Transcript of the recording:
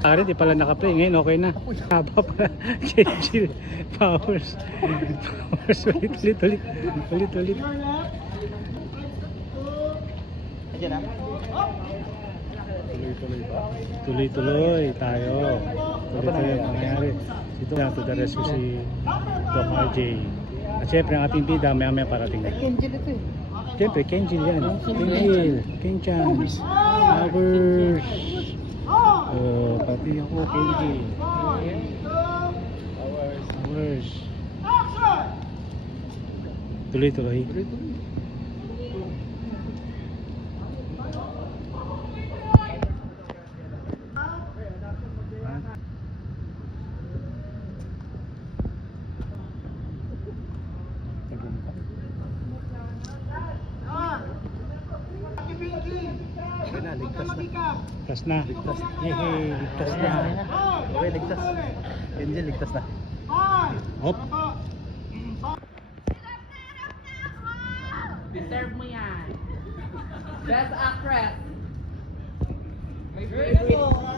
Pare, di pala naka-play. Ngayon okay na. Haba pala. Chill. Powers. Powers. Ulit, ulit, ulit. Ulit, ulit. Ayan na. Tuloy-tuloy tayo. Tuloy-tuloy ang nangyayari. Dito na to the rescue si Doc RJ. At syempre ang ating bida maya maya parating na. Kenjil ito eh. Syempre, Kenjil yan. Kenjil. Kenchan. Powers. Pati ako, Kenjil. Powers. Tuloy-tuloy. Ayan ligtas na. Ligtas na. Ligtas. Yehey, ligtas na. Okay, ligtas. Kenjil, ligtas na. Hop. Deserve mo yan. Best actress. May favorite.